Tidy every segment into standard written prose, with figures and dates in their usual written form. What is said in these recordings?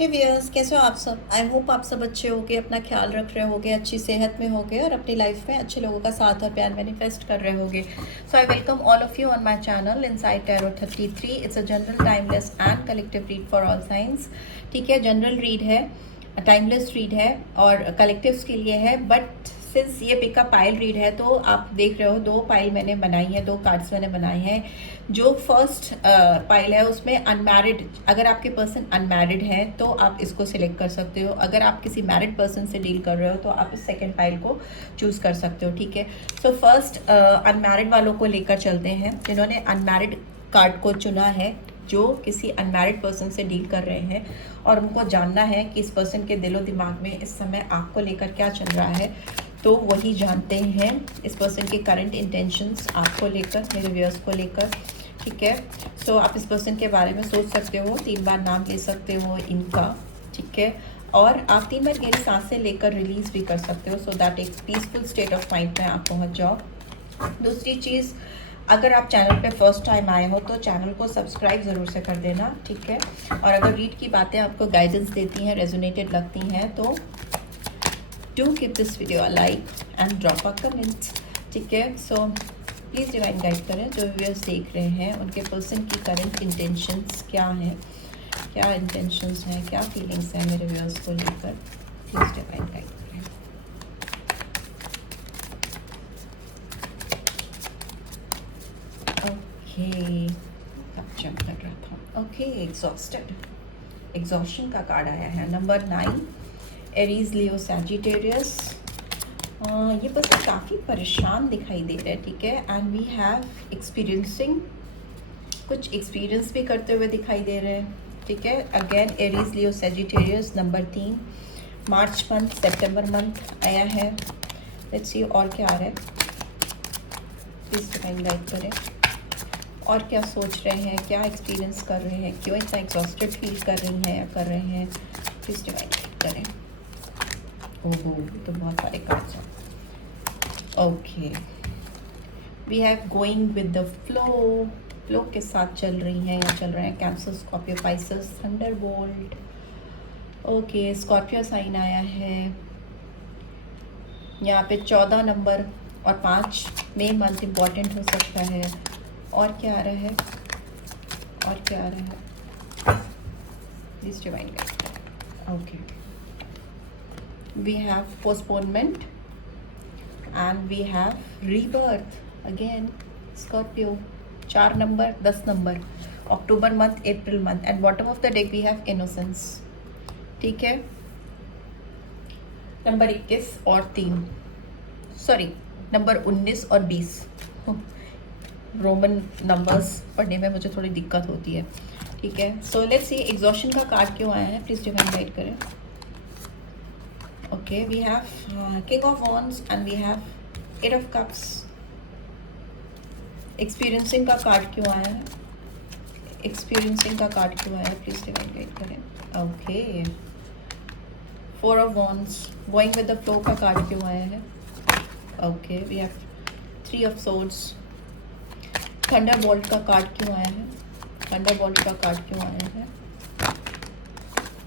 हे viewers, कैसे हो आप सब। आई होप आप सब अच्छे होगे, अपना ख्याल रख रहे होगे, अच्छी सेहत में होगे और अपनी लाइफ में अच्छे लोगों का साथ और प्यार मैनिफेस्ट कर रहे होगे। So I welcome all of you on my channel inside tarot 33। It's a general timeless and collective read for all signs. ठीक है, जनरल रीड है, टाइमलेस रीड है और कलेक्टिव्स के लिए है। बट सिंस ये पिकअप पाइल रीड है तो आप देख रहे हो दो पाइल मैंने बनाई है, दो कार्ड्स मैंने बनाए हैं। जो फर्स्ट पाइल है उसमें अनमैरिड, अगर आपके पर्सन अनमैरिड है तो आप इसको सिलेक्ट कर सकते हो। अगर आप किसी मैरिड पर्सन से डील कर रहे हो तो आप इस सेकंड पाइल को चूज़ कर सकते हो। ठीक है, सो फर्स्ट अनमैरिड वालों को लेकर चलते हैं जिन्होंने अनमैरिड कार्ड को चुना है, जो किसी अनमैरिड पर्सन से डील कर रहे हैं और उनको जानना है कि इस पर्सन के दिलो दिमाग में इस समय आपको लेकर क्या चल रहा है, तो वही जानते हैं इस पर्सन के करंट इंटेंशंस आपको लेकर, मेरे व्यूअर्स को लेकर। ठीक है, सो आप इस पर्सन के बारे में सोच सकते हो, 3 बार नाम ले सकते हो इनका। ठीक है, और आप 3 बार गहरी सांसें लेकर रिलीज भी कर सकते हो, सो दैट एक पीसफुल स्टेट ऑफ माइंड में आप पहुंच जाओ। दूसरी चीज़, अगर आप चैनल पे फर्स्ट टाइम आए हो तो चैनल को सब्सक्राइब ज़रूर से कर देना। ठीक है, और अगर रीड की बातें आपको गाइडेंस देती हैं, रेजोनेटेड लगती हैं, तो do give this video a like and drop a comment. ठीक है, सो प्लीज़ डिवाइन गाइड करें जो व्यूअर्स देख रहे हैं, उनके पर्सन की करंट इंटेंशंस क्या हैं, क्या इंटेंशंस हैं, क्या फीलिंग्स हैं मेरे व्यूअर्स को लेकर। प्लीज़ डिवाइन गाइड करें। ओके, अब जंप कर रहा था। ओके, एग्जॉस्टेड, एग्जॉशन का कार्ड आया है। Number 9, Aries, Leo, Sagittarius. ये पर्सन काफ़ी परेशान दिखाई दे रहा है। ठीक है, एंड वी हैव एक्सपीरियंसिंग, कुछ एक्सपीरियंस भी करते हुए दिखाई दे रहे हैं। ठीक है, again Aries, Leo, Sagittarius. Number 3, March month, सितंबर मंथ आया है। लेट्स सी और क्या आ रहा है, प्लीज़ डिवाइन गाइड करें। और क्या सोच रहे हैं, क्या एक्सपीरियंस कर रहे हैं, क्यों इतना एग्जॉस्टेड फील कर रही हैं या कर रहे हैं, प्लीज़ डिवाइन गाइड करें। ओहो, तो बहुत सारे कार्ड्स हैं। Okay, we have going with the flow, flow के साथ चल रही हैं या चल रहे हैं। Cancer, Scorpio, Pisces, thunderbolt. Okay, Scorpio sign आया है यहाँ पे। 14 नंबर और 5 मई मंथ इम्पॉर्टेंट हो सकता है। और क्या आ रहा है, और क्या आ रहा है, please divine guide. Okay, we have postponement and we have rebirth again. Scorpio 4 number, 10 number, October month, April month, and bottom of the deck we have innocence. ठीक है, नंबर 21 और 3, सॉरी नंबर 19 और 20। रोमन नंबर्स पढ़ने में मुझे थोड़ी दिक्कत होती है। ठीक है, सो लेट्स सी एग्जॉशन का कार्ड क्यों आया है, प्लीज डिवाइन गाइड करें। Okay, we have king of wands and we have 8 of cups. Experiencing का कार्ड क्यों आया है, एक्सपीरियंसिंग का कार्ड क्यों आया है, प्लीज डिवाइन गाइड करें। Okay, 4 of wands, going with the flow का कार्ड क्यों आया है। Okay, we have 3 of swords. Thunderbolt का कार्ड क्यों आया है, थंडरबोल्ट का कार्ड क्यों आया है।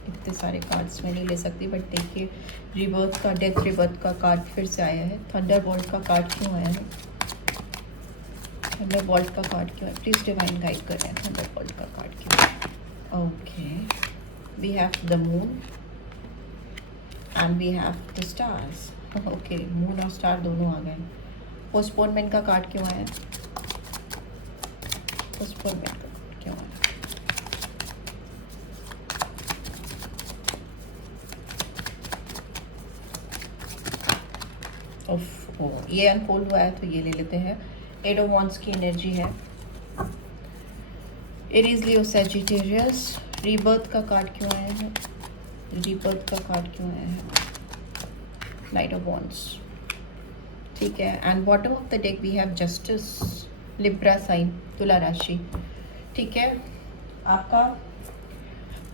इतने सारे कार्ड्स मैं नहीं ले सकती, बट देखिए रिबर्थ का, डेथ रिबर्थ का कार्ड फिर से आया है। थंडरबोल्ट का कार्ड क्यों आया है, थंडरबोल्ट का कार्ड क्यों है, प्लीज डिवाइन गाइड कर रहे हैं। थंडरबोल्ट का कार्ड क्यों है। Okay, we have the moon and we have the stars. Okay, moon और स्टार दोनों आ गए। पोस्टपोनमेंट का कार्ड क्यों आया, पोस्टपोनमेंट का कार्ड क्यों आया। ये अनफोल्ड हुआ है तो ये ले लेते हैं। 8 ऑफ वॉन्ड्स की एनर्जी है। Aries, Leo, Sagittarius. रीबर्थ का कार्ड क्यों आया है, रीबर्थ का कार्ड क्यों आया है। Knight of wands. ठीक है, and bottom of the deck we have justice, Libra sign, तुला राशि। ठीक है, आपका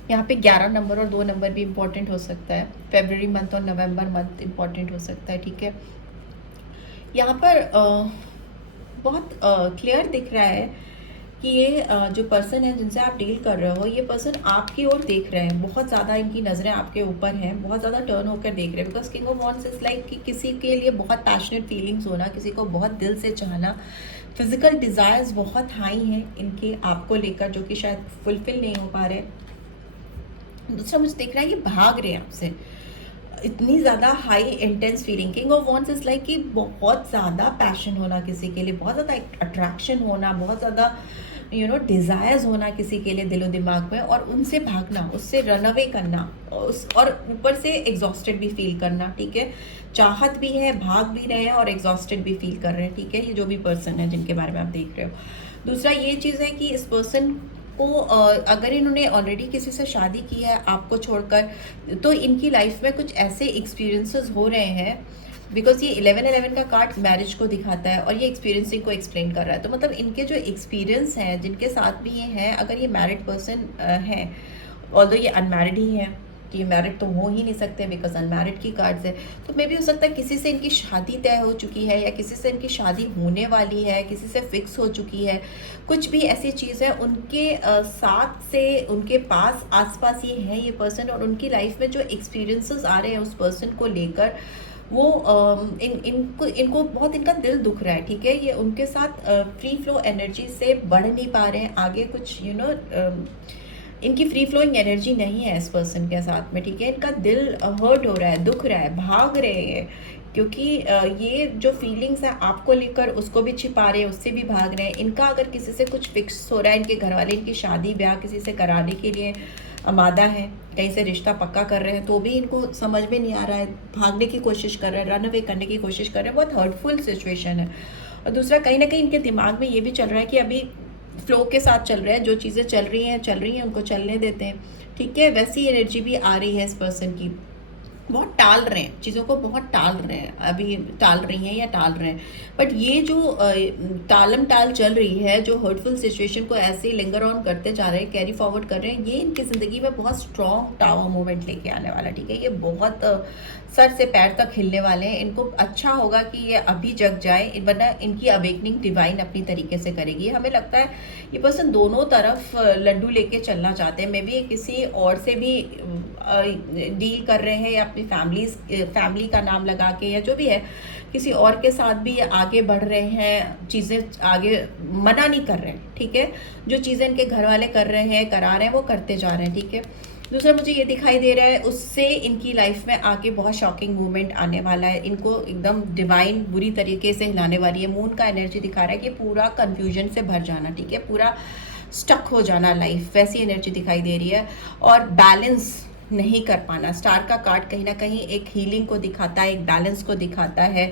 यहाँ पे 11 नंबर और 2 नंबर भी इम्पोर्टेंट हो सकता है। फरवरी मंथ और नवंबर मंथ इम्पोर्टेंट हो सकता है। ठीक है, यहाँ पर बहुत क्लियर दिख रहा है कि ये जो पर्सन है जिनसे आप डील कर रहे हो, ये पर्सन आपकी ओर देख रहे हैं, बहुत ज़्यादा इनकी नज़रें आपके ऊपर हैं, बहुत ज़्यादा टर्न होकर देख रहे हैं। Because king of wands is like कि किसी के लिए बहुत पैशनेट फीलिंग्स होना, किसी को बहुत दिल से चाहना, फिजिकल डिज़ायर्स बहुत हाई हैं इनके आपको लेकर, जो कि शायद फुलफिल नहीं हो पा रहे। दूसरा मुझे दिख रहा है ये भाग रहे हैं आपसे, इतनी ज़्यादा high intense feeling. King of wands is like कि बहुत ज़्यादा पैशन होना किसी के लिए, बहुत ज़्यादा अट्रैक्शन होना, बहुत ज़्यादा डिज़ायर्स होना किसी के लिए दिलो दिमाग में, और उनसे भागना, उससे रन अवे करना, और ऊपर से एग्जॉस्टेड भी फील करना। ठीक है, चाहत भी है, भाग भी रहे हैं और एग्जॉस्टेड भी फील कर रहे हैं। ठीक है, ये जो भी पर्सन है जिनके बारे में आप देख रहे हो। दूसरा ये चीज़ है कि इस पर्सन को अगर इन्होंने ऑलरेडी किसी से शादी की है आपको छोड़कर, तो इनकी लाइफ में कुछ ऐसे एक्सपीरियंसेस हो रहे हैं, बिकॉज ये 11-11 का कार्ड मैरिज को दिखाता है और ये एक्सपीरियंसिंग को एक्सप्लेन कर रहा है। तो मतलब इनके जो एक्सपीरियंस हैं जिनके साथ भी ये हैं, अगर ये मैरिड पर्सन है, ऑल्दो ये अनमैरिड ही है, कि ये मैरिड तो हो ही नहीं सकते बिकॉज अनमैरिड की कार्ड्स है, तो मे भी हो सकता है किसी से इनकी शादी तय हो चुकी है, या किसी से इनकी शादी होने वाली है, किसी से फिक्स हो चुकी है, कुछ भी ऐसी चीज़ है उनके साथ से, उनके पास आसपास ये है ये पर्सन, और उनकी लाइफ में जो एक्सपीरियंसेस आ रहे हैं उस पर्सन को लेकर, वो इनको बहुत इनका दिल दुख रहा है। ठीक है, ये उनके साथ फ्री फ्लो एनर्जी से बढ़ नहीं पा रहे हैं आगे, कुछ इनकी फ्री फ्लोइंग एनर्जी नहीं है इस पर्सन के साथ में। ठीक है, इनका दिल हर्ट हो रहा है, दुख रहा है, भाग रहे हैं, क्योंकि ये जो फीलिंग्स हैं आपको लेकर उसको भी छिपा रहे हैं, उससे भी भाग रहे हैं। इनका अगर किसी से कुछ फिक्स हो रहा है, इनके घर वाले इनकी शादी ब्याह किसी से कराने के लिए आमादा है, कहीं से रिश्ता पक्का कर रहे हैं, तो भी इनको समझ में नहीं आ रहा है, भागने की कोशिश कर रहे हैं, रन अवे करने की कोशिश कर रहे हैं। बहुत हर्टफुल सिचुएशन है। और दूसरा, कहीं ना कहीं इनके दिमाग में ये भी चल रहा है कि अभी फ्लो के साथ चल रहे हैं, जो चीज़ें चल रही हैं उनको चलने देते हैं। ठीक है, वैसी एनर्जी भी आ रही है इस पर्सन की, बहुत टाल रहे हैं चीज़ों को, बहुत टाल रहे हैं, अभी टाल रही हैं या टाल रहे हैं। बट ये जो टालम टाल चल रही है, जो हर्टफुल सिचुएशन को ऐसे ही लिंगर ऑन करते जा रहे हैं, कैरी फॉरवर्ड कर रहे हैं, ये इनकी ज़िंदगी में बहुत स्ट्रॉन्ग टावर मूवमेंट लेके आने वाला। ठीक है, ये बहुत सर से पैर तक हिलने वाले हैं। इनको अच्छा होगा कि ये अभी जग जाए, वरना इनकी अवेकनिंग डिवाइन अपनी तरीके से करेगी। हमें लगता है ये पर्सन दोनों तरफ लड्डू लेके चलना चाहते हैं, मे बी किसी और से भी डील कर रहे हैं, या अपनी फैमिली का नाम लगा के, या जो भी है, किसी और के साथ भी आगे बढ़ रहे हैं, चीज़ें आगे मना नहीं कर रहे हैं। ठीक है, जो चीज़ें इनके घर वाले कर रहे हैं, करा रहे हैं, वो करते जा रहे हैं। ठीक है, दूसरा मुझे ये दिखाई दे रहा है, उससे इनकी लाइफ में आके बहुत शॉकिंग मूवमेंट आने वाला है, इनको एकदम डिवाइन बुरी तरीके से हिलाने वाली है। मून का एनर्जी दिखा रहा है कि पूरा कन्फ्यूजन से भर जाना। ठीक है, पूरा स्टक हो जाना लाइफ, वैसी एनर्जी दिखाई दे रही है, और बैलेंस नहीं कर पाना। स्टार का कार्ड कहीं ना कहीं एक हीलिंग को दिखाता है, एक बैलेंस को दिखाता है,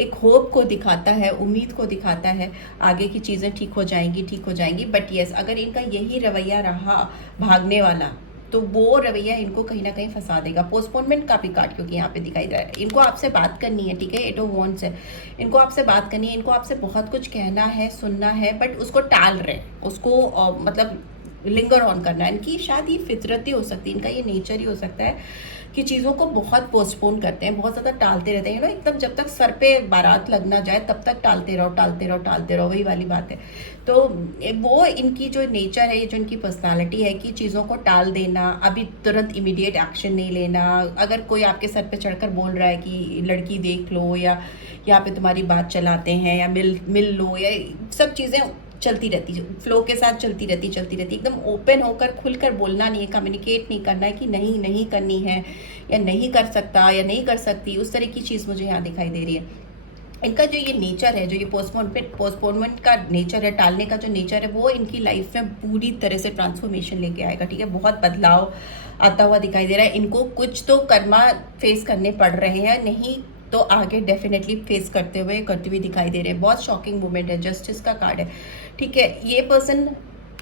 एक होप को दिखाता है, उम्मीद को दिखाता है, आगे की चीज़ें ठीक हो जाएंगी। बट यस, अगर इनका यही रवैया रहा भागने वाला, तो वो रवैया इनको कहीं ना कहीं फंसा देगा। पोस्टपोनमेंट का भी कार्ड क्योंकि यहाँ पे दिखाई दे रहा है, इनको आपसे बात करनी है। ठीक है, 8 ऑफ वॉन्ड्स है, इनको आपसे बात करनी है, इनको आपसे बहुत कुछ कहना है, सुनना है, बट उसको टाल रहे हैं, उसको मतलब लिंगर ऑन करना है। इनकी शायद ये फितरत ही हो सकती है, इनका ये नेचर ही हो सकता है कि चीज़ों को बहुत पोस्टपोन करते हैं, बहुत ज़्यादा टालते रहते हैं। एकदम जब तक सर पे बारात लग ना जाए तब तक टालते रहो, वही वाली बात है। तो वो इनकी जो नेचर है, जो इनकी पर्सनालिटी है कि चीज़ों को टाल देना, अभी तुरंत इमीडिएट एक्शन नहीं लेना। अगर कोई आपके सर पे चढ़कर बोल रहा है कि लड़की देख लो, या यहाँ पे तुम्हारी बात चलाते हैं, या मिल लो, या सब चीज़ें चलती रहती, फ्लो के साथ चलती रहती। एकदम ओपन होकर खुलकर बोलना नहीं है, कम्युनिकेट नहीं करना है कि नहीं करनी है, या नहीं कर सकता, या नहीं कर सकती, उस तरह की चीज़ मुझे यहाँ दिखाई दे रही है। इनका जो ये नेचर है, जो ये पोस्टपोनमेंट का नेचर है, टालने का जो नेचर है, वो इनकी लाइफ में पूरी तरह से ट्रांसफॉर्मेशन लेके आएगा। ठीक है, बहुत बदलाव आता हुआ दिखाई दे रहा है। इनको कुछ तो कर्मा फेस करने पड़ रहे हैं, नहीं तो आगे डेफिनेटली फेस करते हुए दिखाई दे रहे हैं। बहुत शॉकिंग मोमेंट है, जस्टिस का कार्ड है। ठीक है, ये पर्सन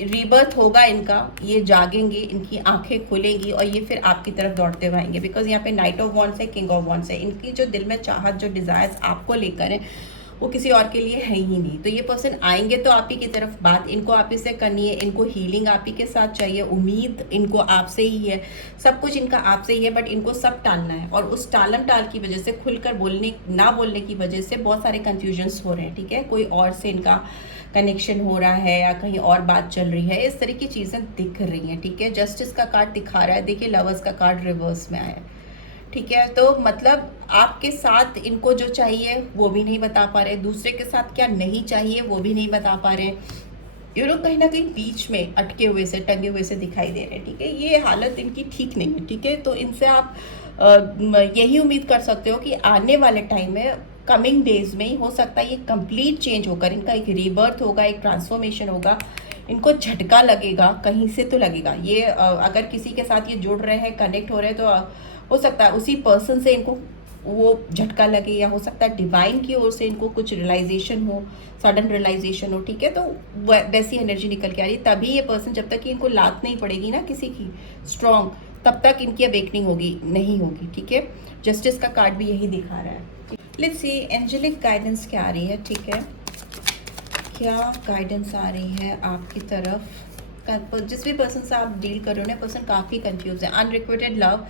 रीबर्थ होगा इनका, ये जागेंगे, इनकी आंखें खुलेंगी, और ये फिर आपकी तरफ दौड़ते हुए आएंगे। बिकॉज यहाँ पे नाइट ऑफ वॉन्ड्स है, किंग ऑफ वॉन्ड्स है। इनकी जो दिल में चाहत, जो डिज़ायर्स आपको लेकर है, वो किसी और के लिए है ही नहीं। तो ये पर्सन आएंगे तो आप ही की तरफ, बात इनको आप ही से करनी है, इनको हीलिंग आप ही के साथ चाहिए, उम्मीद इनको आपसे ही है, सब कुछ इनका आपसे ही है, बट इनको सब टालना है। और उस टालम टाल की वजह से, खुलकर बोलने ना बोलने की वजह से बहुत सारे कन्फ्यूजन्स हो रहे हैं, ठीक है। कोई और से इनका कनेक्शन हो रहा है या कहीं और बात चल रही है, इस तरह की चीज़ें दिख रही हैं, ठीक है। जस्टिस का कार्ड दिखा रहा है, देखिए लवर्स का कार्ड रिवर्स में आया है, ठीक है। तो मतलब आपके साथ इनको जो चाहिए वो भी नहीं बता पा रहे, दूसरे के साथ क्या नहीं चाहिए वो भी नहीं बता पा रहे, ये लोग कहीं ना कहीं बीच में अटके हुए से, टंगे हुए से दिखाई दे रहे हैं, ठीक है। ये हालत इनकी ठीक नहीं है, ठीक है। तो इनसे आप यही उम्मीद कर सकते हो कि आने वाले टाइम में, कमिंग डेज में ही हो सकता है ये कंप्लीट चेंज होकर इनका एक रीबर्थ होगा, एक ट्रांसफॉर्मेशन होगा, इनको झटका लगेगा, कहीं से तो लगेगा। ये अगर किसी के साथ ये जुड़ रहे हैं, कनेक्ट हो रहे हैं, तो हो सकता है उसी पर्सन से इनको वो झटका लगे, या हो सकता है डिवाइन की ओर से इनको कुछ रियलाइजेशन हो, सडन रियलाइजेशन हो, ठीक है। तो वैसी एनर्जी निकल के आ रही है। तभी ये पर्सन, जब तक कि इनको लात नहीं पड़ेगी ना किसी की स्ट्रॉन्ग, तब तक इनकी अवेकनिंग होगी नहीं होगी, ठीक है। जस्टिस का कार्ड भी यही दिखा रहा है। लेट्स सी एंजेलिक गाइडेंस क्या आ रही है, ठीक है। क्या गाइडेंस आ रही है आपकी तरफ। जिस भी पर्सन से आप डील कर रहे हो ना, पर्सन काफ़ी कंफ्यूज है। अनरिक्वेटेड लव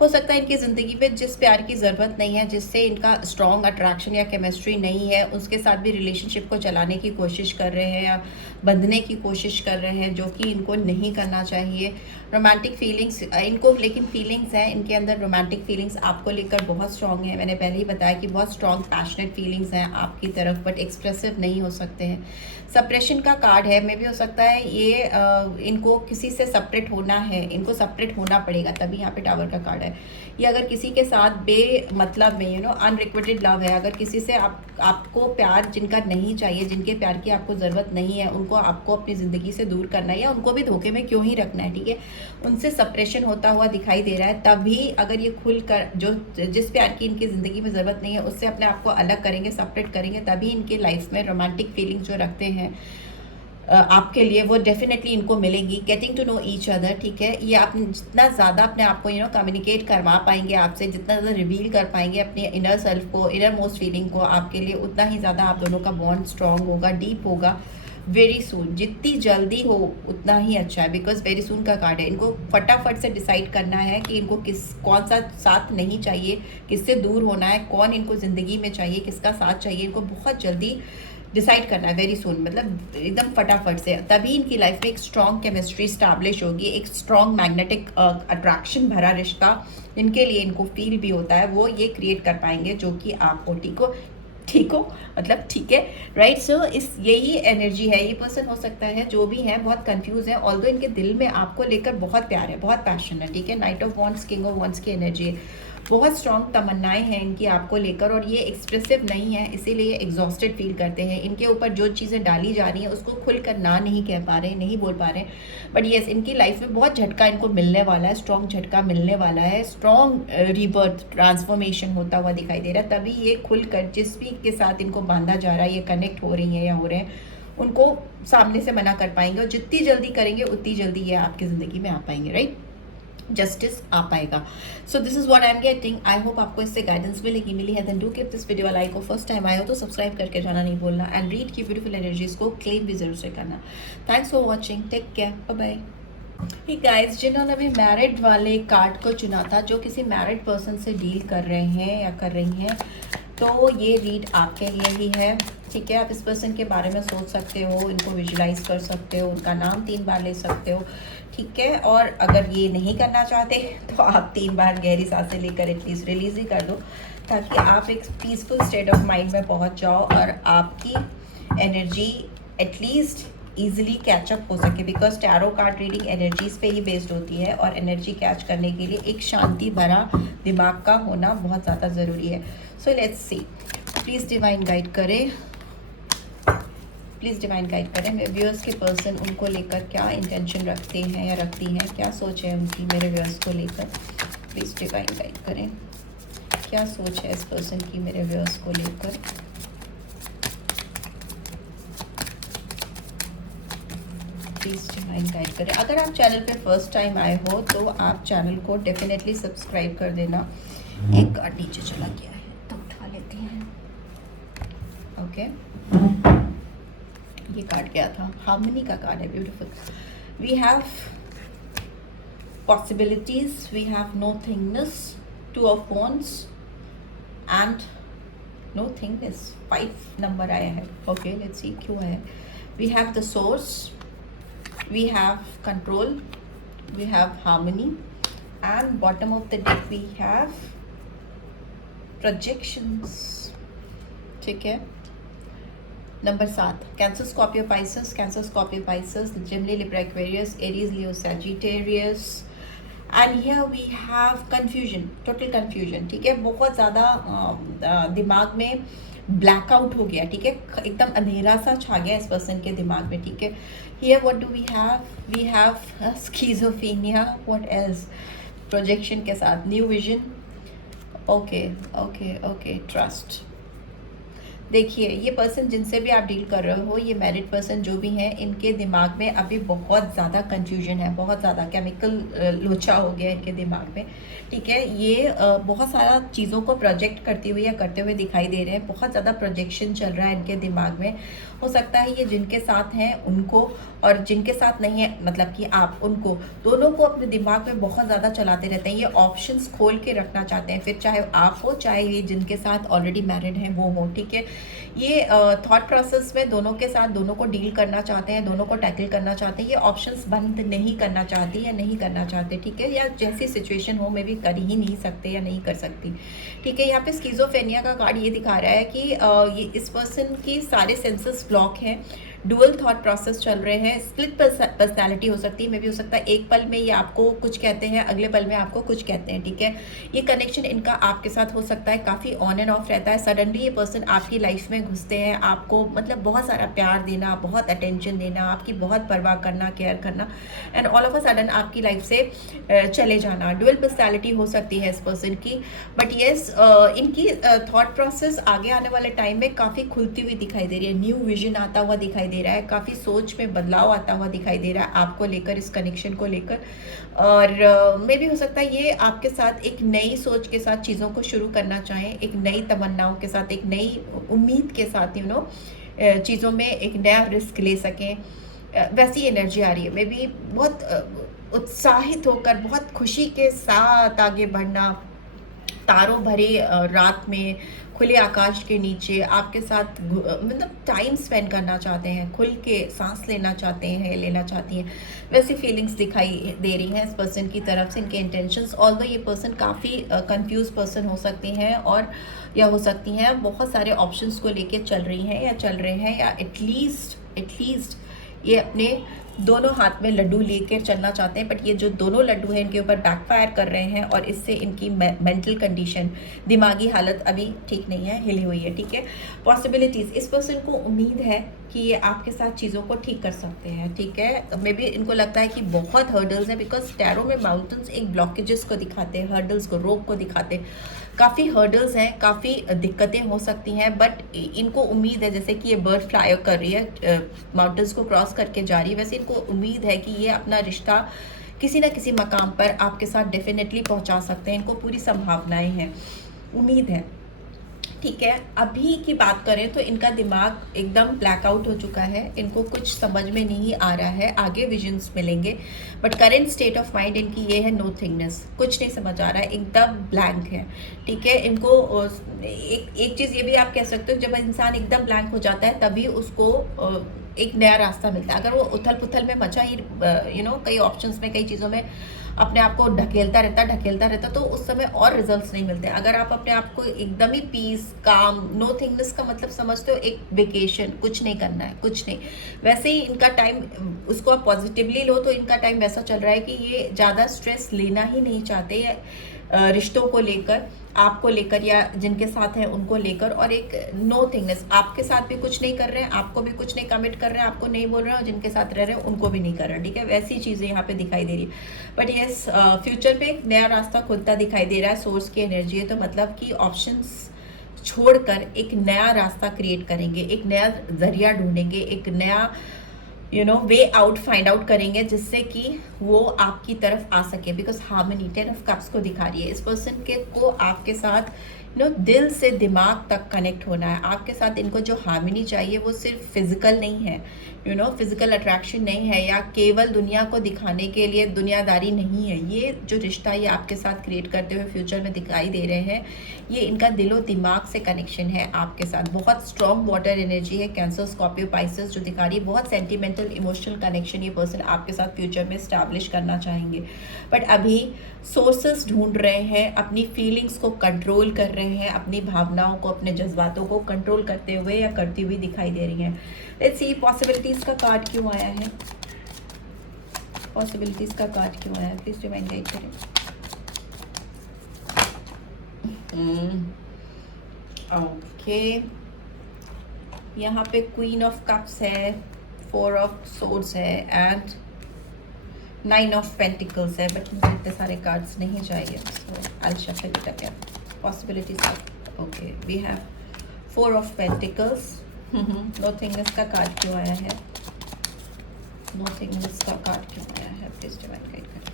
हो सकता है इनकी ज़िंदगी में, जिस प्यार की ज़रूरत नहीं है, जिससे इनका स्ट्रॉन्ग अट्रैक्शन या केमिस्ट्री नहीं है, उसके साथ भी रिलेशनशिप को चलाने की कोशिश कर रहे हैं या बंधने की कोशिश कर रहे हैं, जो कि इनको नहीं करना चाहिए। रोमांटिक फीलिंग्स इनको, लेकिन फीलिंग्स हैं इनके अंदर, रोमांटिक फीलिंग्स आपको लेकर बहुत स्ट्रॉन्ग है। मैंने पहले ही बताया कि बहुत स्ट्रॉन्ग पैशनेट फीलिंग्स हैं आपकी तरफ, बट एक्सप्रेसिव नहीं हो सकते हैं। सप्रेशन का कार्ड है, मे भी हो सकता है ये इनको किसी से सेपरेट होना है, इनको सेपरेट होना पड़ेगा, तभी यहाँ पे टावर का कार्ड है। ये अगर किसी के साथ मतलब में अनरिक्वेटेड लव है, अगर किसी से आपको प्यार जिनका नहीं चाहिए, जिनके प्यार की आपको ज़रूरत नहीं है, उनको आपको अपनी ज़िंदगी से दूर करना है, या उनको भी धोखे में क्यों ही रखना है, ठीक है। उनसे सेपरेशन होता हुआ दिखाई दे रहा है। तभी अगर ये खुल कर जिस प्यार की इनकी ज़िंदगी में ज़रूरत नहीं है, उससे अपने आप को अलग करेंगे, सेपरेट करेंगे, तभी इनकी लाइफ में रोमांटिक फीलिंग जो रखते हैं आपके लिए, वो डेफिनेटली इनको मिलेंगी। Getting to know each other, ठीक है। ये आप जितना ज़्यादा अपने आप को कम्युनिकेट करवा पाएंगे आपसे, जितना ज़्यादा रिवील कर पाएंगे अपने इनर सेल्फ को, इनर मोस्ट फीलिंग को आपके लिए, उतना ही ज़्यादा आप दोनों का बॉन्ड स्ट्रॉन्ग होगा, डीप होगा। वेरी सून, जितनी जल्दी हो उतना ही अच्छा है, बिकॉज वेरी सून का कार्ड है। इनको फटाफट से डिसाइड करना है कि इनको कौन सा साथ नहीं चाहिए, किससे दूर होना है, कौन इनको ज़िंदगी में चाहिए, किसका साथ चाहिए, इनको बहुत जल्दी डिसाइड करना है, वेरी सून, मतलब एकदम फटाफट से। तभी इनकी लाइफ में एक स्ट्रॉन्ग केमिस्ट्री स्टैब्लिश होगी, एक स्ट्रॉन्ग मैग्नेटिक अट्रैक्शन भरा रिश्ता इनके लिए इनको फील भी होता है, वो ये क्रिएट कर पाएंगे, जो कि आपको ठीक हो मतलब ठीक है, राइट। सो इस यही एनर्जी है। ये पर्सन हो सकता है, जो भी है, बहुत कंफ्यूज है, ऑल्दो इनके दिल में आपको लेकर बहुत प्यार है, बहुत पैशन है, ठीक है। Knight of wands, king of wands की एनर्जी है, बहुत स्ट्रॉन्ग तमन्नाएं हैं इनकी आपको लेकर, और ये एक्सप्रेसिव नहीं है, इसीलिए एग्जॉस्टेड फील करते हैं। इनके ऊपर जो चीज़ें डाली जा रही हैं उसको खुलकर ना नहीं कह पा रहे, नहीं बोल पा रहे, बट येस इनकी लाइफ में बहुत झटका इनको मिलने वाला है, स्ट्रॉन्ग झटका मिलने वाला है, स्ट्रॉन्ग रीबर्थ, ट्रांसफॉर्मेशन होता हुआ दिखाई दे रहा है। तभी ये खुलकर जिस भी के साथ इनको बांधा जा रहा है, ये कनेक्ट हो रही है या हो रहे हैं, उनको सामने से मना कर पाएंगे, और जितनी जल्दी करेंगे उतनी जल्दी ये आपकी ज़िंदगी में आ पाएंगे, राइट। जस्टिस आ पाएगा। So this is what I am getting. I hope आपको इससे गाइडेंस मिली है। Then do give this video like, और फर्स्ट टाइम आए हो तो सब्सक्राइब करके जाना नहीं भूलना, एंड रीड की ब्यूटीफुल एनर्जीज को क्लेम भी जरूर से करना। Thanks for watching, take care, bye bye. Hey guys, जिन्होंने भी मैरिड वाले कार्ड को चुना था, जो किसी मैरिड पर्सन से डील कर रहे हैं या कर रही हैं, तो ये रीड आपके लिए ही है, ठीक है। आप इस पर्सन के बारे में सोच सकते हो, इनको विजुलाइज कर सकते हो, उनका नाम 3 बार ले सकते हो, ठीक है। और अगर ये नहीं करना चाहते तो आप 3 बार गहरी सांसें लेकर एटलीस्ट रिलीज ही कर दो, ताकि आप एक पीसफुल स्टेट ऑफ माइंड में पहुंच जाओ, और आपकी एनर्जी एटलीस्ट ईजिली कैचअप हो सके, because tarot card reading energies पे ही बेस्ड होती है, और एनर्जी कैच करने के लिए एक शांति भरा दिमाग का होना बहुत ज़्यादा ज़रूरी है। So let's C, please divine guide करें, प्लीज़ डिवाइन गाइड करें मेरे व्यूअर्स के पर्सन, उनको लेकर क्या इंटेंशन रखते हैं या रखती हैं, क्या सोच है उनकी मेरे व्यूअर्स को लेकर। प्लीज़ डिवाइन गाइड करें, क्या सोच है इस पर्सन की मेरे व्यूअर्स को लेकर। प्लीज़ डिवाइन गाइड करें। अगर आप चैनल पे फर्स्ट टाइम आए हो तो आप चैनल को डेफिनेटली सब्सक्राइब कर देना। एक कार्ड नीचे चला गया है तो उठा लेते हैं। ओके, ये कार्ड क्या था? हार्मनी का कार्ड है, beautiful. We have possibilities, we have nothingness, 2 of wands and nothingness. 5 number आया है। ओके, लेट्स सी क्यों है। We have the source, we have control, we have harmony and bottom of the deck we have projections. ठीक है, number 7, Cancer Scorpio Pisces, Cancer Scorpio Pisces, Gemini Libra Aquarius, Aries Leo Sagittarius and here we have confusion, total confusion. ठीक है, बहुत ज़्यादा दिमाग में blackout हो गया। ठीक है, एकदम अंधेरा सा छा गया इस पर्सन के दिमाग में। ठीक है, here what do we have schizophrenia, what else, projection के साथ new vision. Okay okay okay, trust. देखिए, ये पर्सन जिनसे भी आप डील कर रहे हो, ये मैरिड पर्सन जो भी हैं, इनके दिमाग में अभी बहुत ज़्यादा कंफ्यूजन है, बहुत ज़्यादा केमिकल लोचा हो गया इनके दिमाग में। ठीक है, ये बहुत सारा चीज़ों को प्रोजेक्ट करती हुई या करते हुए दिखाई दे रहे हैं। बहुत ज़्यादा प्रोजेक्शन चल रहा है इनके दिमाग में। हो सकता है ये जिनके साथ हैं उनको, और जिनके साथ नहीं है मतलब कि आप उनको, दोनों को अपने दिमाग में बहुत ज़्यादा चलाते रहते हैं। ये ऑप्शंस खोल के रखना चाहते हैं, फिर चाहे आप हो, चाहे ये जिनके साथ ऑलरेडी मैरिड हैं वो हो। ठीक है, ये थॉट प्रोसेस में दोनों के साथ, दोनों को डील करना चाहते हैं, दोनों को टैकल करना चाहते हैं। ये ऑप्शंस बंद नहीं करना चाहती या नहीं करना चाहते। ठीक है, या जैसी सिचुएशन हो में भी कर ही नहीं सकते या नहीं कर सकती। ठीक है, यहाँ पे स्किज़ोफ्रेनिया का कार्ड ये दिखा रहा है कि ये इस पर्सन की सारे सेंसेस ब्लॉक हैं, डुअल थॉट प्रोसेस चल रहे हैं, स्प्लिट पर्सनालिटी हो सकती है, मे भी हो सकता है एक पल में ये आपको कुछ कहते हैं, अगले पल में आपको कुछ कहते हैं। ठीक है, ये कनेक्शन इनका आपके साथ हो सकता है काफ़ी ऑन एंड ऑफ रहता है। सडनली ये पर्सन आपकी लाइफ में घुसते हैं, आपको मतलब बहुत सारा प्यार देना, बहुत अटेंशन देना, आपकी बहुत परवाह करना, केयर करना, and all of a sudden आपकी लाइफ से चले जाना। डुअल पर्सनालिटी हो सकती है इस पर्सन की, बट येस इनकी थॉट प्रोसेस आगे आने वाले टाइम में काफ़ी खुलती हुई दिखाई दे रही है। न्यू विजन आता हुआ दिखाई दे रहा है, काफ़ी सोच में बदलाव आता हुआ दिखाई दे रहा है आपको लेकर, इस कनेक्शन को लेकर। और मे भी हो सकता है ये आपके साथ एक नई सोच के साथ चीज़ों को शुरू करना चाहें, एक नई तमन्नाओं के साथ, एक नई उम्मीद के साथ, यू नो, चीज़ों में एक नया रिस्क ले सकें। वैसी एनर्जी आ रही है। मे बी बहुत उत्साहित होकर, बहुत खुशी के साथ आगे बढ़ना, तारों भरे रात में, खुले आकाश के नीचे आपके साथ मतलब टाइम स्पेंड करना चाहते हैं, खुल के सांस लेना चाहते हैं, लेना चाहती हैं, वैसी फीलिंग्स दिखाई दे रही हैं इस पर्सन की तरफ से। इनके इंटेंशंस, ऑल्दो ये पर्सन काफ़ी कंफ्यूज पर्सन हो सकती हैं, और या हो सकती हैं बहुत सारे ऑप्शंस को लेके चल रही हैं या चल रहे हैं, या एटलीस्ट ये अपने दोनों हाथ में लड्डू लेकर चलना चाहते हैं। बट ये जो दोनों लड्डू हैं इनके ऊपर बैकफायर कर रहे हैं, और इससे इनकी मेंटल कंडीशन, दिमागी हालत अभी ठीक नहीं है, हिली हुई है। ठीक है, पॉसिबिलिटीज़, इस पर्सन को उम्मीद है कि ये आपके साथ चीज़ों को ठीक कर सकते हैं। ठीक है, मे बी इनको लगता है कि बहुत हर्डल्स हैं, बिकॉज टैरो में माउंटेन्स एक ब्लॉकेजेस को दिखाते हैं, हर्डल्स को, रोक को दिखाते हैं। काफ़ी हर्डल्स हैं, काफ़ी दिक्कतें हो सकती हैं, बट इनको उम्मीद है, जैसे कि ये बर्ड फ्लाई कर रही है, माउंटेन्स को क्रॉस करके जा रही है, वैसे इनको उम्मीद है कि ये अपना रिश्ता किसी न किसी मकाम पर आपके साथ डेफिनेटली पहुंचा सकते हैं। इनको पूरी संभावनाएं हैं, उम्मीद है। ठीक है, अभी की बात करें तो इनका दिमाग एकदम ब्लैकआउट हो चुका है, इनको कुछ समझ में नहीं आ रहा है, आगे विजन्स मिलेंगे, but current state of mind इनकी ये है नो थिंगनेस, कुछ नहीं समझ आ रहा है, एकदम ब्लैंक है। ठीक है, इनको एक चीज़ ये भी आप कह सकते हो, जब इंसान एकदम ब्लैंक हो जाता है तभी उसको एक नया रास्ता मिलता है। अगर वो उथल पुथल में मचा ही, यू नो, कई ऑप्शंस में, कई चीज़ों में अपने आप को ढकेलता रहता, तो उस समय और रिजल्ट्स नहीं मिलते। अगर आप अपने आप को एकदम ही पीस, काम, नो थिंगनेस का मतलब समझते हो एक वेकेशन, कुछ नहीं करना है, कुछ नहीं, वैसे ही इनका टाइम, उसको आप पॉजिटिवली लो तो इनका टाइम वैसा चल रहा है कि ये ज़्यादा स्ट्रेस लेना ही नहीं चाहते, या रिश्तों को लेकर, आपको लेकर, या जिनके साथ हैं उनको लेकर, और एक नो थिंगनेस, आपके साथ भी कुछ नहीं कर रहे हैं, आपको भी कुछ नहीं कमिट कर रहे हैं, आपको नहीं बोल रहे हैं, और जिनके साथ रह रहे हैं उनको भी नहीं कर रहे हैं। ठीक है, वैसी चीज़ें यहाँ पे दिखाई दे रही है। बट यस, फ्यूचर में एक नया रास्ता खुलता दिखाई दे रहा है, सोर्स की एनर्जी है, तो मतलब कि ऑप्शंस छोड़कर एक नया रास्ता क्रिएट करेंगे, एक नया जरिया ढूंढेंगे, एक नया वे आउट फाइंड आउट करेंगे, जिससे कि वो आपकी तरफ आ सके। बिकॉज हार्मनी, 10 ऑफ कप्स को दिखा रही है, इस पर्सन के को आपके साथ दिल से दिमाग तक कनेक्ट होना है आपके साथ। इनको जो हार्मनी चाहिए वो सिर्फ फिजिकल नहीं है, फिजिकल अट्रैक्शन नहीं है, या केवल दुनिया को दिखाने के लिए दुनियादारी नहीं है। ये जो रिश्ता ये आपके साथ क्रिएट करते हुए फ्यूचर में दिखाई दे रहे हैं, ये इनका दिलो दिमाग से कनेक्शन है आपके साथ। बहुत स्ट्रॉन्ग वाटर एनर्जी है कैंसर, स्कॉर्पियो, पाइसेस जो दिखा रही है। बहुत सेंटिमेंटल इमोशनल कनेक्शन ये पर्सन आपके साथ फ्यूचर में स्टैब्लिश करना चाहेंगे, बट अभी सोर्सेस ढूंढ रहे हैं, अपनी फीलिंग्स को कंट्रोल कर रहे हैं, अपनी भावनाओं को, अपने जज्बातों को कंट्रोल करते हुए या करती हुई दिखाई दे रही हैं। लेट्स सी पॉसिबिलिटीज का कार्ड क्यों आया है, पॉसिबिलिटीज का कार्ड क्यों आया है, प्लीज रिमाइंड गाइड करें। ओके, यहाँ पे क्वीन ऑफ कप्स है, 4 ऑफ सोर्ड्स है एंड 9 ऑफ पेंटिकल्स है, बट मुझे इतने सारे कार्ड्स नहीं चाहिए, so I will shuffle it again. Possibilities okay, we have 4 of pentacles. Nothingness का कार्ड क्यों आया है, नोथिंगनेस का कार्ड क्यों आया है, प्लीज डिवाइन गाइड करें।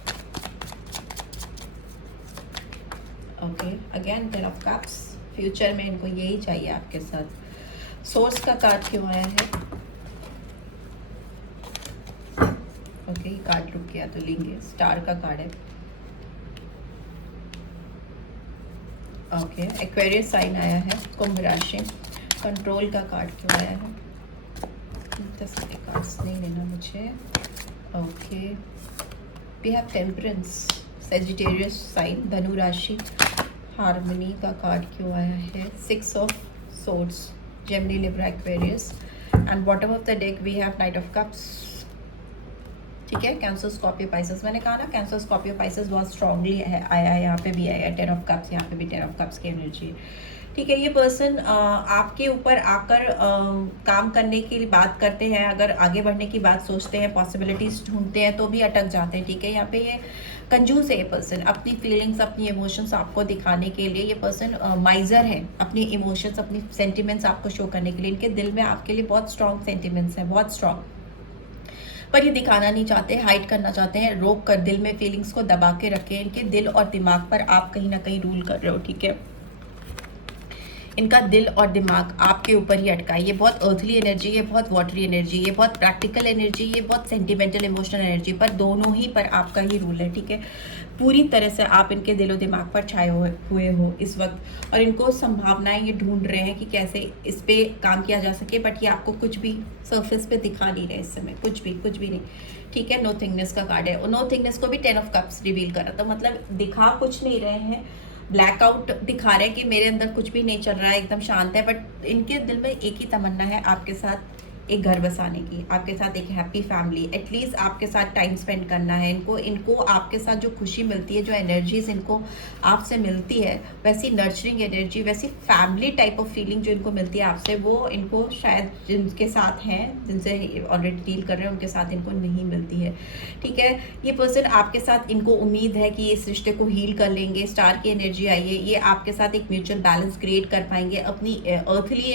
Okay, again 10 of cups, future में इनको यही चाहिए आपके साथ। सोर्स का कार्ड क्यों आया है, ओके कार्ड रुक गया तो लेंगे। स्टार का कार्ड है, ओके एक्वेरियस साइन आया है, कुंभ राशि। कंट्रोल का कार्ड क्यों आया है, इतने सारे कार्ड्स नहीं लेना मुझे। Okay, we have temperance, Sagittarius sign, धनु राशि। हार्मनी का कार्ड क्यों आया है, 6 of swords, Gemini, Libra, Aquarius and bottom of the deck we have knight of cups. ठीक है, कैंसर, स्कॉर्पियो, पाइसेस। मैंने कहा ना कैंसर, स्कॉर्पियो, पाइसेस बहुत स्ट्रांगली आया है, यहाँ पे भी आया है 10 ऑफ कप्स, यहाँ पे भी 10 ऑफ कप्स की एनर्जी। ठीक है, ये पर्सन आपके ऊपर आकर काम करने की बात करते हैं, अगर आगे बढ़ने की बात सोचते हैं, पॉसिबिलिटीज ढूंढते हैं तो भी अटक जाते हैं। ठीक है, यहाँ पे ये कंजूस है ये पर्सन, अपनी फीलिंग्स, अपनी इमोशंस आपको दिखाने के लिए। ये पर्सन माइजर है, अपनी इमोशंस, अपनी सेंटिमेंट्स आपको शो करने के लिए। इनके दिल में आपके लिए बहुत स्ट्रॉन्ग सेंटिमेंट्स हैं, बहुत स्ट्रॉन्ग, पर ये दिखाना नहीं चाहते, हाइड करना चाहते हैं, रोक कर दिल में फीलिंग्स को दबा के रखें। इनके दिल और दिमाग पर आप कहीं ना कहीं रूल कर रहे हो। ठीक है, इनका दिल और दिमाग आपके ऊपर ही अटका है। ये बहुत अर्थली एनर्जी है, बहुत वाटरी एनर्जी, ये बहुत प्रैक्टिकल एनर्जी, ये बहुत सेंटिमेंटल इमोशनल एनर्जी, पर दोनों ही पर आपका ही रूल है। ठीक है, पूरी तरह से आप इनके दिलो दिमाग पर छाए हुए हो इस वक्त, और इनको संभावनाएं ये ढूंढ रहे हैं कि कैसे इस पे काम किया जा सके, बट ये आपको कुछ भी सरफेस पे दिखा नहीं रहे इस समय, कुछ भी नहीं। ठीक है, नो थिंगनेस का कार्ड है, और नो थिंगनेस को भी 10 ऑफ कप्स रिवील कर रहा था, मतलब दिखा कुछ नहीं रहे हैं, ब्लैकआउट दिखा रहे हैं कि मेरे अंदर कुछ भी नहीं चल रहा है, एकदम शांत है, बट इनके दिल में एक ही तमन्ना है आपके साथ एक घर बसाने की, आपके साथ एक हैप्पी फैमिली, एटलीस्ट आपके साथ टाइम स्पेंड करना है। इनको आपके साथ जो खुशी मिलती है, जो एनर्जीज इनको आपसे मिलती है, वैसी नर्चरिंग एनर्जी, वैसी फैमिली टाइप ऑफ फीलिंग जो इनको मिलती है आपसे, वो इनको शायद जिनके साथ हैं, जिनसे ऑलरेडी डील कर रहे हैं, उनके साथ इनको नहीं मिलती है। ठीक है, ये पर्सन आपके साथ, इनको उम्मीद है कि इस रिश्ते को हील कर लेंगे। स्टार की एनर्जी आई है, ये आपके साथ एक म्यूचुअल बैलेंस क्रिएट कर पाएंगे। अपनी अर्थली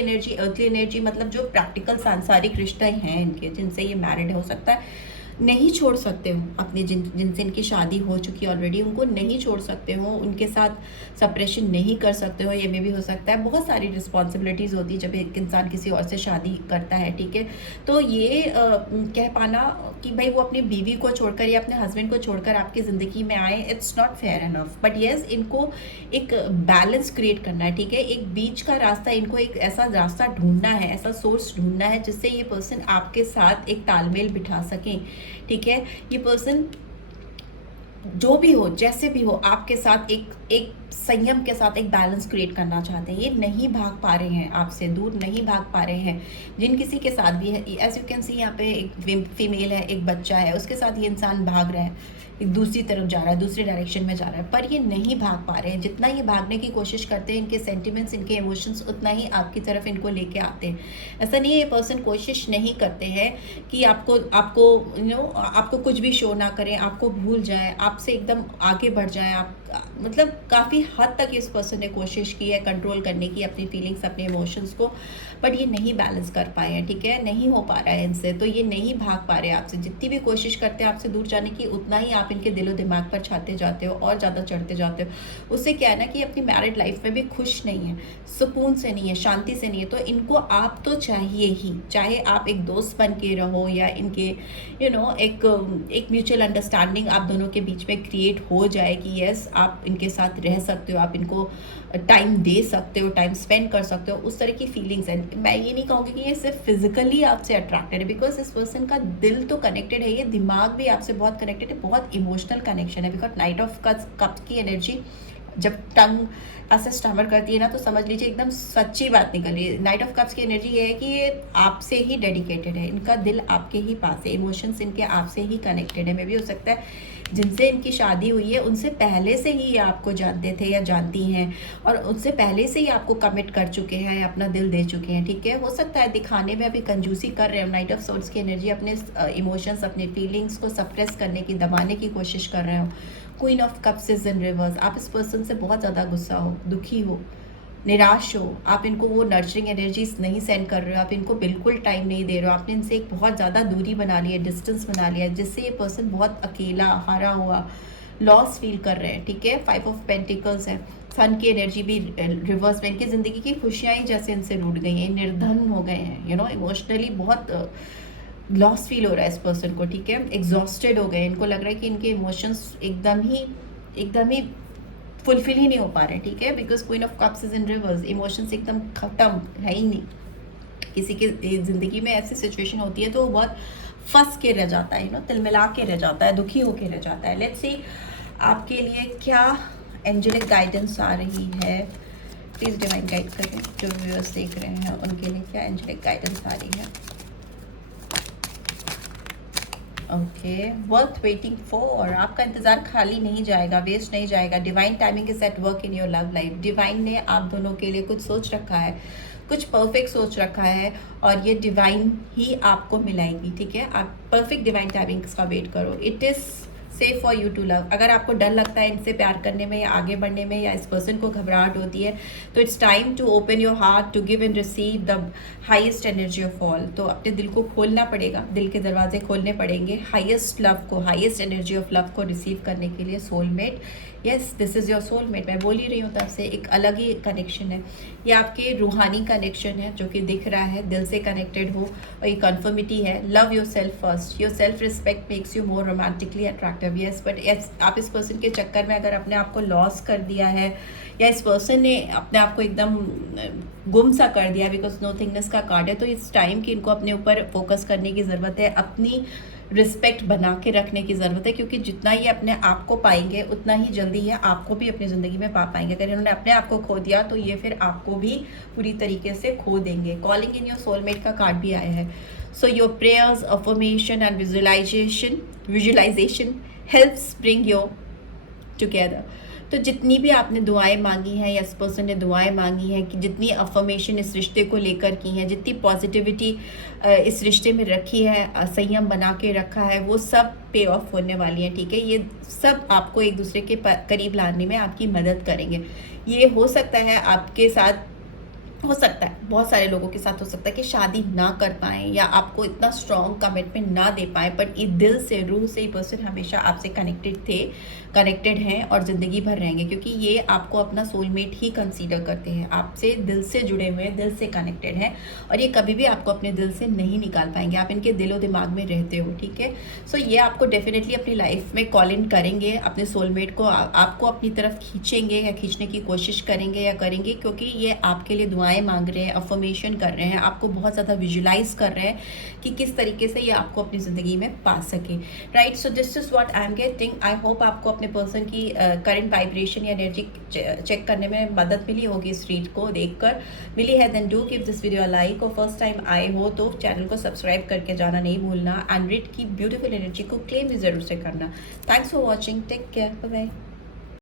एनर्जी मतलब जो प्रैक्टिकल सांसारिक रिश्ते हैं इनके, जिनसे ये मैरिड हो सकता है, नहीं छोड़ सकते हो अपने, जिनसे इनकी शादी हो चुकी है ऑलरेडी, उनको नहीं छोड़ सकते हो, उनके साथ सप्रेशन नहीं कर सकते हो। ये में भी हो सकता है, बहुत सारी रिस्पॉन्सिबिलिटीज़ होती है जब एक इंसान किसी और से शादी करता है। ठीक है, तो ये कह पाना कि भाई वो अपनी बीवी को छोड़कर या अपने हस्बैंड को छोड़कर आपकी ज़िंदगी में आए, it's not fair enough, but yes इनको एक बैलेंस क्रिएट करना है। ठीक है, एक बीच का रास्ता, इनको एक ऐसा रास्ता ढूंढना है, ऐसा सोर्स ढूंढना है जिससे ये पर्सन आपके साथ एक तालमेल बिठा सकें। ठीक है, ये पर्सन जो भी हो, जैसे भी हो, आपके साथ एक संयम के साथ एक बैलेंस क्रिएट करना चाहते हैं। ये नहीं भाग पा रहे हैं आपसे, दूर नहीं भाग पा रहे हैं। जिन किसी के साथ भी है, एज यू कैन सी यहाँ पे एक फीमेल है, एक बच्चा है, उसके साथ ये इंसान भाग रहा है, एक दूसरी तरफ जा रहा है, दूसरे डायरेक्शन में जा रहा है, पर ये नहीं भाग पा रहे हैं। जितना ये भागने की कोशिश करते हैं, इनके सेंटिमेंट्स, इनके इमोशंस उतना ही आपकी तरफ इनको लेके आते हैं। ऐसा नहीं है ये पर्सन कोशिश नहीं करते हैं कि आपको आपको कुछ भी शो ना करें, आपको भूल जाए, आपसे एकदम आगे बढ़ जाए, मतलब काफ़ी हद तक इस पर्सन ने कोशिश की है कंट्रोल करने की अपनी फीलिंग्स, अपने इमोशंस को, बट ये नहीं बैलेंस कर पाए हैं, ठीक है, नहीं हो पा रहा है इनसे, तो ये नहीं भाग पा रहे आपसे। जितनी भी कोशिश करते हैं आपसे दूर जाने की, उतना ही आप इनके दिलो दिमाग पर छाते जाते हो और ज़्यादा चढ़ते जाते हो। उससे क्या है ना कि अपनी मैरिड लाइफ में भी खुश नहीं है, सुकून से नहीं है, शांति से नहीं है। तो इनको आप तो चाहिए ही, चाहे आप एक दोस्त बन के रहो या इनके एक म्यूचुअल अंडरस्टैंडिंग आप दोनों के बीच में क्रिएट हो जाए कि यस आप इनके साथ रह सकते हो, आप इनको टाइम दे सकते हो, टाइम स्पेंड कर सकते हो, उस तरह की फीलिंग्स हैं। मैं ये नहीं कहूँगी कि ये सिर्फ फिजिकली आपसे अट्रैक्टेड है, बिकॉज इस पर्सन का दिल तो कनेक्टेड है, ये दिमाग भी आपसे बहुत कनेक्टेड है, बहुत इमोशनल कनेक्शन है। बिकॉज नाइट ऑफ कप्स की एनर्जी जब टंग ऐसे स्टमर करती है ना, तो समझ लीजिए एकदम सच्ची बात निकल रही है। नाइट ऑफ कप्स की एनर्जी ये है कि ये आपसे ही डेडिकेटेड है, इनका दिल आपके ही पास है, इमोशंस इनके आपसे ही कनेक्टेड है। मे भी हो सकता है जिनसे इनकी शादी हुई है उनसे पहले से ही ये आपको जानते थे या जानती हैं, और उनसे पहले से ही आपको कमिट कर चुके हैं, अपना दिल दे चुके हैं, ठीक है। हो सकता है दिखाने में अभी कंजूसी कर रहे हो, नाइट ऑफ सोर्ड्स की एनर्जी अपने इमोशंस, अपने फीलिंग्स को सप्रेस करने की, दबाने की कोशिश कर रहे हो। Queen of cups is in reverse, आप इस पर्सन से बहुत ज़्यादा गुस्सा हो, दुखी हो, निराश हो, आप इनको वो नर्चरिंग एनर्जीज नहीं सेंड कर रहे हो, आप इनको बिल्कुल टाइम नहीं दे रहे हो, आपने इनसे एक बहुत ज़्यादा दूरी बना ली है, डिस्टेंस बना लिया है, जिससे ये पर्सन बहुत अकेला, हारा हुआ, लॉस फील कर रहे हैं, ठीक है। 5 ऑफ पेंटिकल्स है, सन की एनर्जी भी रिवर्स में, इनकी ज़िंदगी की खुशियाँ ही जैसे इनसे रूठ गई हैं, निर्धन हो गए हैं, इमोशनली बहुत लॉस फील हो रहा है इस पर्सन को, ठीक है। एग्जॉस्टेड हो गए, इनको लग रहा है कि इनके इमोशंस एकदम ही फुलफिल ही नहीं हो पा रहे, ठीक है। Because queen of cups is in reverse, emotions एकदम खत्म है ही नहीं। किसी के ज़िंदगी में ऐसी सिचुएशन होती है तो वो बहुत फंस के रह जाता है, तिलमिला के रह जाता है, दुखी होके रह जाता है। लेट्स सी आपके लिए क्या एंजेलिक गाइडेंस आ रही है, प्लीज़ डिवाइन गाइड करें। जो व्यूअर्स देख रहे हैं उनके लिए क्या एंजेलिक गाइडेंस आ रही है। ओके, वर्थ वेटिंग फॉर, आपका इंतजार खाली नहीं जाएगा, वेस्ट नहीं जाएगा। Divine timing is at work in your love life. Divine ने आप दोनों के लिए कुछ सोच रखा है, कुछ परफेक्ट सोच रखा है, और ये डिवाइन ही आपको मिलाएगी, ठीक है। आप परफेक्ट डिवाइन टाइमिंग्स का वेट करो। It is safe for you to love. अगर आपको डर लगता है इनसे प्यार करने में या आगे बढ़ने में, या इस पर्सन को घबराहट होती है, तो it's time to open your heart to give and receive the highest energy of all. तो अपने दिल को खोलना पड़ेगा, दिल के दरवाजे खोलने पड़ेंगे हाईएस्ट लव को, हाईएस्ट एनर्जी ऑफ लव को रिसीव करने के लिए। Soulmate, yes this is your soulmate. मैं बोल ही रही हूँ तब से, एक अलग ही कनेक्शन है ये, आपके रूहानी कनेक्शन है जो कि दिख रहा है, दिल से कनेक्टेड हो, और ये कन्फर्मिटी है। Love your self first, your self respect makes you more romantically attractive. Yes, but yes आप इस पर्सन के चक्कर में अगर अपने आप को लॉस कर दिया है, या इस पर्सन ने अपने आप को एकदम गुम सा कर दिया, बिकॉज नो थिंगनेस का कार्ड है, तो इस टाइम की इनको अपने ऊपर फोकस करने की ज़रूरत है, अपनी रिस्पेक्ट बना के रखने की ज़रूरत है, क्योंकि जितना ये अपने आप को पाएंगे उतना ही जल्दी है आपको भी अपनी ज़िंदगी में पा पाएंगे। अगर इन्होंने अपने आप को खो दिया तो ये फिर आपको भी पूरी तरीके से खो देंगे। कॉलिंग इन योर सोलमेट का कार्ड भी आया है। So your prayers, affirmation and visualisation helps bring your together. तो जितनी भी आपने दुआएं मांगी हैं, या इस पर्सन ने दुआएं मांगी हैं, कि जितनी अफर्मेशन इस रिश्ते को लेकर की हैं, जितनी पॉजिटिविटी इस रिश्ते में रखी है, संयम बना के रखा है, वो सब पे ऑफ होने वाली हैं, ठीक है। ये सब आपको एक दूसरे के करीब लाने में आपकी मदद करेंगे। ये हो सकता है आपके साथ, हो सकता है बहुत सारे लोगों के साथ हो सकता है कि शादी ना कर पाएँ, या आपको इतना स्ट्रॉन्ग कमिटमेंट ना दे पाएँ, बट ये दिल से, रूह से, ये पर्सन हमेशा आपसे कनेक्टेड हैं और ज़िंदगी भर रहेंगे, क्योंकि ये आपको अपना सोलमेट ही कंसीडर करते हैं, आपसे दिल से जुड़े हुए हैं, दिल से कनेक्टेड हैं, और ये कभी भी आपको अपने दिल से नहीं निकाल पाएंगे। आप इनके दिलो दिमाग में रहते हो, ठीक है। सो ये आपको डेफिनेटली अपनी लाइफ में कॉल इन करेंगे, अपने सोलमेट को आपको अपनी तरफ खींचेंगे, या खींचने की कोशिश करेंगे या करेंगे, क्योंकि ये आपके लिए दुआएं मांग रहे हैं, अफर्मेशन कर रहे हैं, आपको बहुत ज़्यादा विजुलाइज कर रहे हैं कि किस तरीके से ये आपको अपनी ज़िंदगी में पा सके, right. So this is what I am getting. I hope आपको अपने पर्सन की करंट वाइब्रेशन या एनर्जी चेक करने में मदद मिली होगी इस रीड को देखकर। मिली है then do give this video like, और फर्स्ट टाइम आए हो तो चैनल को सब्सक्राइब करके जाना नहीं भूलना, एंड रीड की ब्यूटीफुल एनर्जी को क्लेम भी ज़रूर से करना। Thanks for watching, take care, bye bye.